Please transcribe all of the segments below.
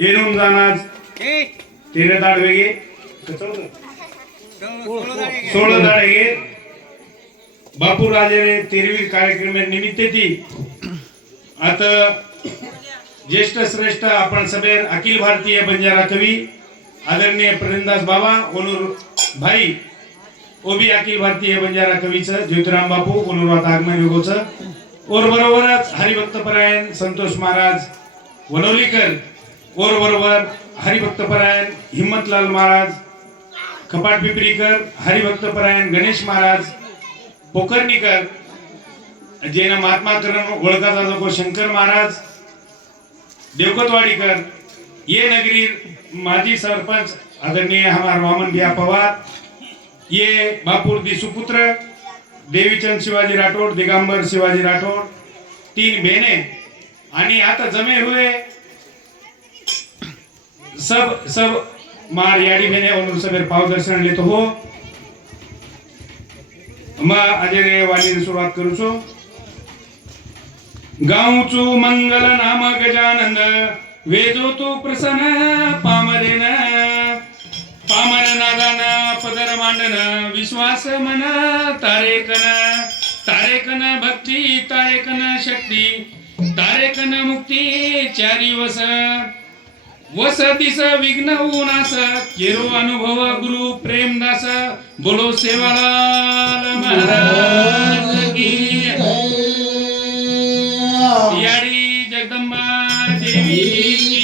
येणून जाणार तेरे दाड वेगे 16 दाडे बापू राजे तेरवी कार्यक्रम निमित्त ती आता ज्येष्ठ श्रेष्ठ आपण सभेर अखिल भारतीय बंजारा कवी आदरणीय प्रेमदास बाबा ओनूर भाई ओबी अखिल भारतीय बंजारा कवीचं ज्योतिराम बापू ओनूर आगमन योगोचं और बरोबरच हरिभक्तपरायण संतोष महाराज वनवलीकर और बरोबर हरिभक्तपरायण हिम्मतलाल महाराज कपाट पिपरीकर हरिभक्तपरायण गणेश महाराज पोकर्णीकर जेना महात्मा करण ओळखाचा जो शंकर महाराज देवकतवाडीकर ये नगरी माजी सरपंच आदरणीय हमार वामन भैया पवार ये बापूर दी सुपुत्र देवीचंद शिवाजी राठौड़ दिगंबर शिवाजी राठौड़ 3 बहने आणि आता जमे हुए सब मार याडी बहने और सबेर पाव दर्शन लेतो हो मग अजय वाणी सुरुवात करू छो गाऊचू मंगल नाम गजानंद वेजो तू प्रसन्न पामरेन पामर नागान पदर मांडन विश्वास मन तारेकन भक्ती तारेकन शक्ती तारेकन मुक्ती चारी वस दिस विघ्न उनास केरो अनुभव गुरु प्रेमदास बोलो सेवालाल महाराज की याडी जगदंबा देवी की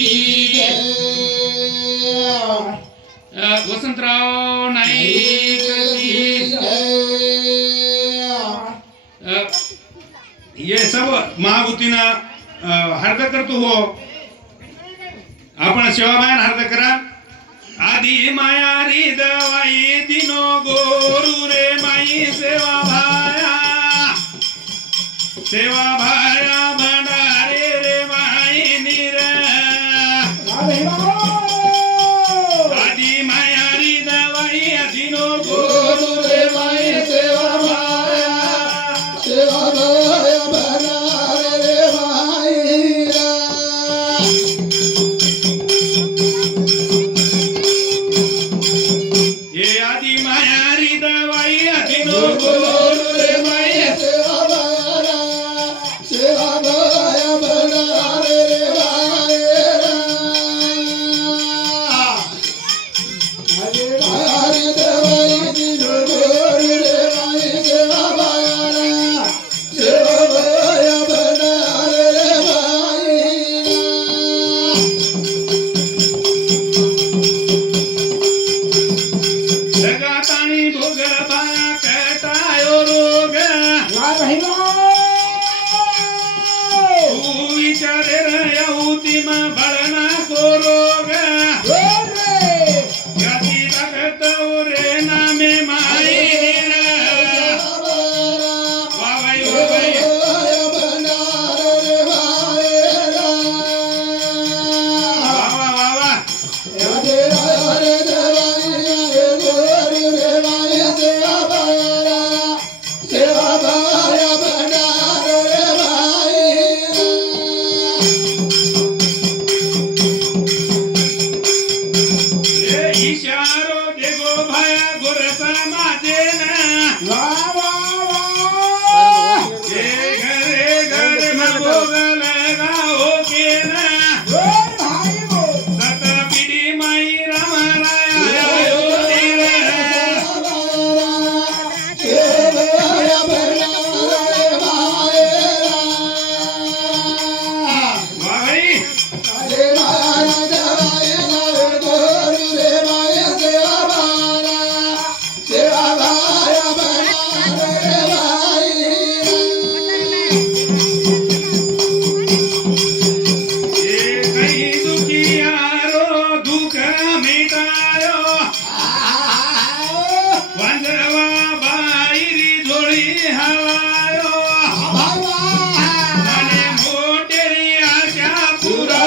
वसंतराव नाईक ये सब महाभूतीनं हार्द करतो हो आपण सेवाबायन हार्द करा आधी माया री दवाई दिनो गोरू रे माई सेवा भाया भंडारे रे माई नीर आधी माया री दवाई दिनो गोरू रे माई सेवा भाया भंडारे रे माई ये आदि माया री दवाई दिनो गोरू रे माई सेवा भाया भंडारे रे माई हरि दवाई दिनो गोरू रे माई सेवा भाया भंडारे रे माई जगातानी भोग पाया कटायो रोग तू विचारे रहुती मा भळना को रोग गती तखत रे नामे माई वावई वावा इशारो देगो भाया गोरसा माझे ना घर में भोगल गाओ के ना सत पीढ़ी माई रामराया मोटेरी आशा पुरा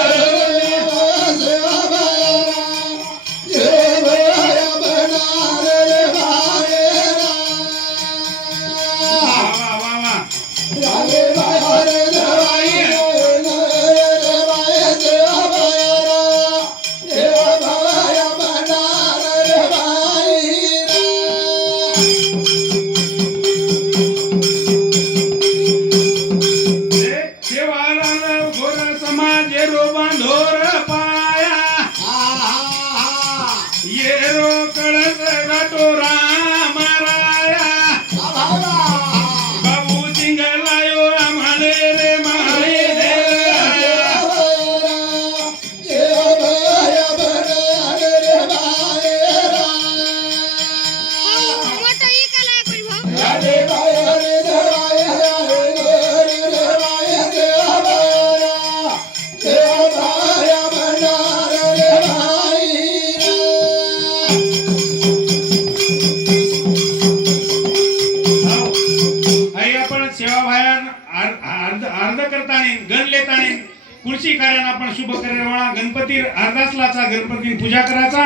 शुभ करवाळा गणपती अर्धासलाचा गणपती पूजा करायचा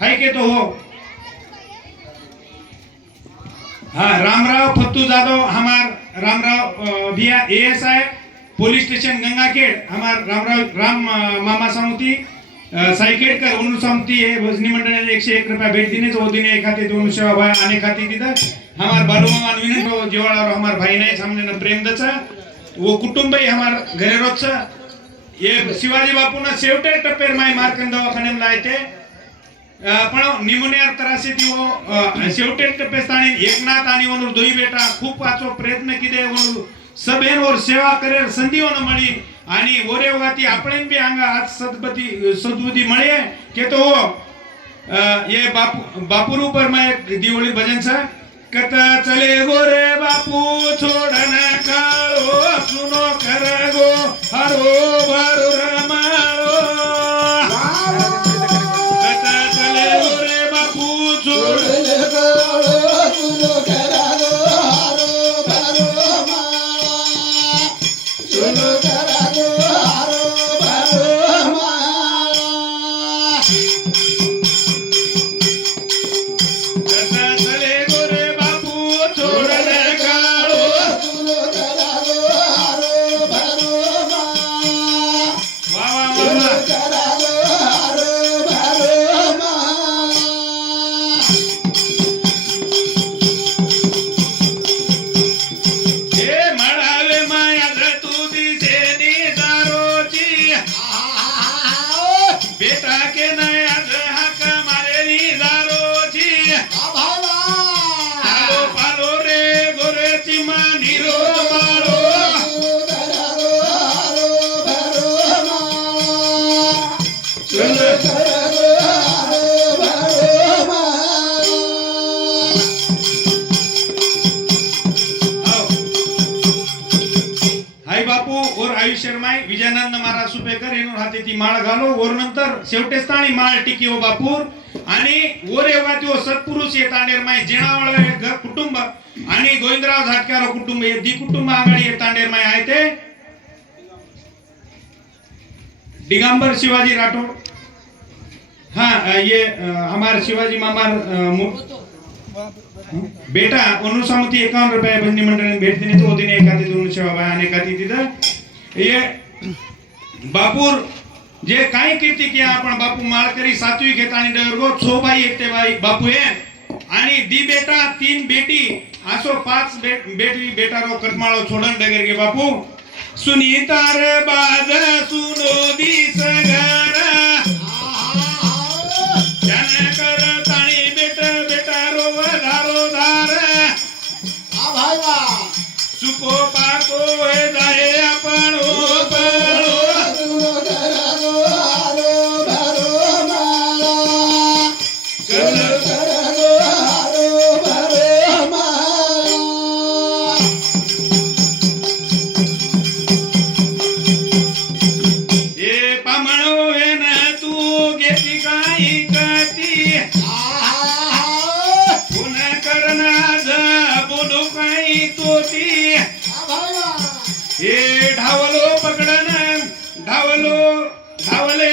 हाय के तो हो हाँ रामराव फत्तू जादव हमार रामराव भैया एएसआई पुलिस स्टेशन गंगाखेड हमार रामराव राम मामा सामुती सायकेडकर उन्नू सामुती है भजनी मंडळ 101 रुपया भेट देने तो दिन एक खाते दोन सेवा भाई आने खाती तिथं हमार बालू मामा विनंत जेवाळावर हमार भाई नाही सामने प्रेम दचा वो कुटुंब है हमार घरे रोजचा ये शिवाजी बापूना शेवटे टप्पेर माय मार्कन दवाखान्यात लायते पण निमोनिया त्रास येते वो शेवटे टप्पेस्थानी एकनाथ आणि वनूर दोई बेटा खूप वाचो प्रयत्न किदे वनूर सबेन और सेवा करे संधी वन मळी आणि ओरे वाती आपण बी अंगा आज सद्बुद्धी मळे के तो ये बापूर ऊपर मैं दिवाळी भजन सा कथा चले गोरे बापू छोड़न काळो सुनो कर गो हरो भरो रमाळो कथा चले गोरे बापू छोड़न काळो सुनो कर गो हरो भरो रमाळो सुनो कर गो हरो भरो रमाळो कथा चले गोरे बापू छोड़न काळो सुनो कर गो हरो भरो रमाळो वा वा वा कर गो हरो भरो रमाळो हे मळावे माया तू दिसे दारोची बेटा के नया हाक मारेली दारोची पालो पालो रे गोरेची मानी रो माळो हाय बापू और आयुष शर्मा विजयानंद महाराज सुपेकर येऊन हाते ती माळ घालो और नंतर शेवटेस्थानी माळ टिकी हो बापूर आणि वर येवा त्यो सत्पुरुष येतांडेर माय जेणावळ कुटुंब आणि गोविंदराव झाटकार कुटुंब हे दी कुटुंब आंगडी येतांडेर माय आहे ते दिगंबर शिवाजी राठौड़ हाँ ये हमारे शिवाजी मामार बेटा अनुसामती 51 रुपये बंदी मंडळ भेट देने तो दिन एखादी दोन सेवा भाई आने खाती तिथं ये बापूर जे काय कीर्ती की आपण बापू माळकरी सातवी घेत आणि डरगो छोबाई येते बाई बापू हे आणि दी बेटा 3 बेटी असो 5 बेटी बेटा रो कटमाळो छोडन डगर गे बापू सुनीता रे बाज सुनो दी सगर जन कर ताणी बेटा रो धारो धार सुको पाको हे जाए आपण ओ परो हे ढावलो पकडन ढावले